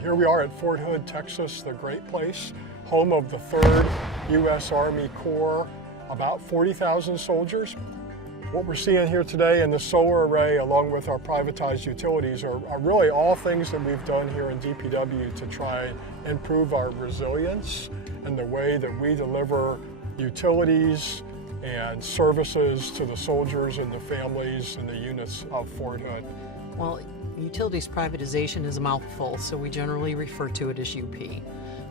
Here we are at Fort Hood, Texas, the great place, home of the 3rd U.S. Army Corps, about 40,000 soldiers. What we're seeing here today in the solar array, along with our privatized utilities, are really all things that we've done here in DPW to try and improve our resilience and the way that we deliver utilities and services to the soldiers and the families and the units of Fort Hood. Well, utilities privatization is a mouthful, so we generally refer to it as UP.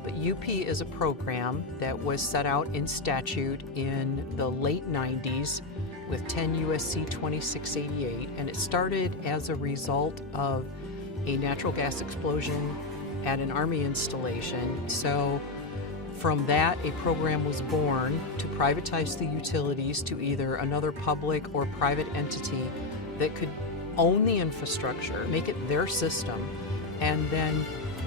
But UP is a program that was set out in statute in the late 90s with 10 U.S.C. 2688, and it started as a result of a natural gas explosion at an Army installation. So from that, a program was born to privatize the utilities to either another public or private entity that could own the infrastructure, make it their system, and then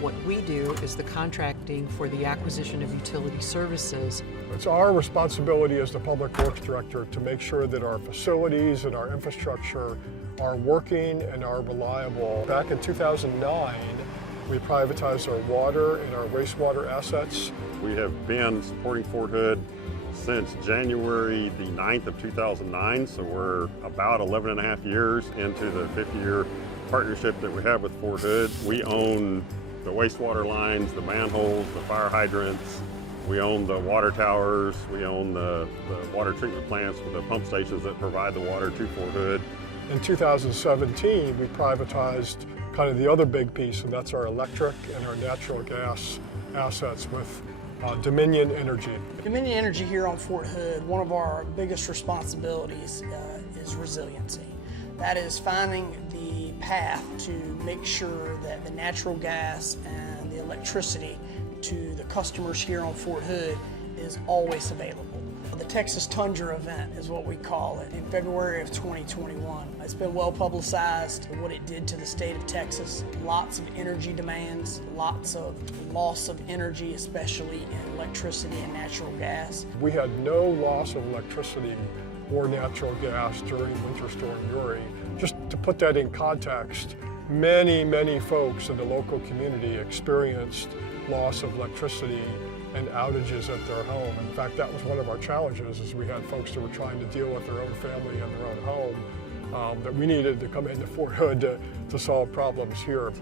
what we do is the contracting for the acquisition of utility services. It's our responsibility as the Public Works Director to make sure that our facilities and our infrastructure are working and are reliable. Back in 2009, we privatized our water and our wastewater assets. We have been supporting Fort Hood since January the 9th of 2009, so we're about 11 and a half years into the 50-year partnership that we have with Fort Hood. We own the wastewater lines, the manholes, the fire hydrants. We own the water towers. We own the water treatment plants with the pump stations that provide the water to Fort Hood. In 2017, we privatized kind of the other big piece, and that's our electric and our natural gas assets with Dominion Energy. Dominion Energy here on Fort Hood, one of our biggest responsibilities is resiliency. That is finding the path to make sure that the natural gas and the electricity to the customers here on Fort Hood is always available. The Texas Tundra event is what we call it in February of 2021. It's been well publicized what it did to the state of Texas. Lots of energy demands, lots of loss of energy, especially in electricity and natural gas. We had no loss of electricity or natural gas during Winter Storm Uri. Just to put that in context, many folks in the local community experienced loss of electricity and outages at their home. In fact, that was one of our challenges, is we had folks that were trying to deal with their own family and their own home, that we needed to come into Fort Hood to solve problems here.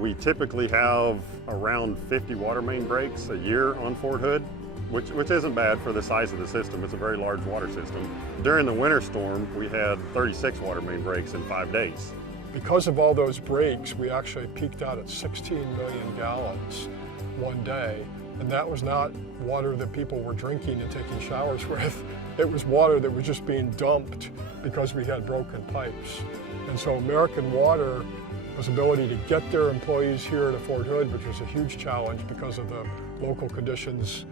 We typically have around 50 water main breaks a year on Fort Hood, which isn't bad for the size of the system. It's a very large water system. During the winter storm, we had 36 water main breaks in 5 days. Because of all those breaks, we actually peaked out at 16 million gallons one day. And that was not water that people were drinking and taking showers with. It was water that was just being dumped because we had broken pipes. And so American Water was ability to get their employees here to Fort Hood, which was a huge challenge because of the local conditions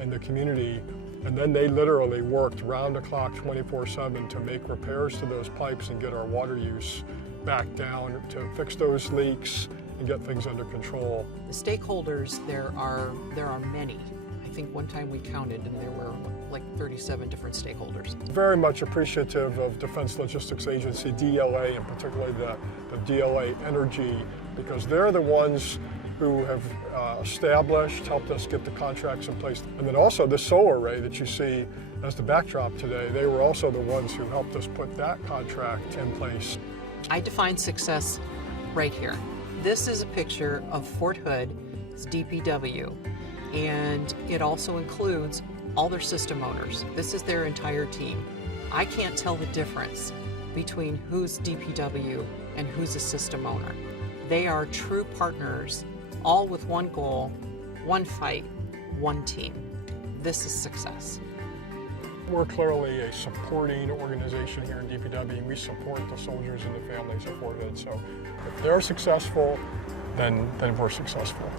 in the community. And then they literally worked round the clock 24/7 to make repairs to those pipes and get our water use back down, to fix those leaks and get things under control. The stakeholders, there are many. I think one time we counted and there were like 37 different stakeholders. Very much appreciative of Defense Logistics Agency, DLA, and particularly the DLA Energy, because they're the ones who have established, helped us get the contracts in place. And then also the solar array that you see as the backdrop today, they were also the ones who helped us put that contract in place. I define success right here. This is a picture of Fort Hood, it's DPW, and it also includes all their system owners. This is their entire team. I can't tell the difference between who's DPW and who's a system owner. They are true partners, all with one goal, one fight, one team. This is success. We're clearly a supporting organization here in DPW, and we support the soldiers and the families of Fort Hood. So if they're successful, then we're successful.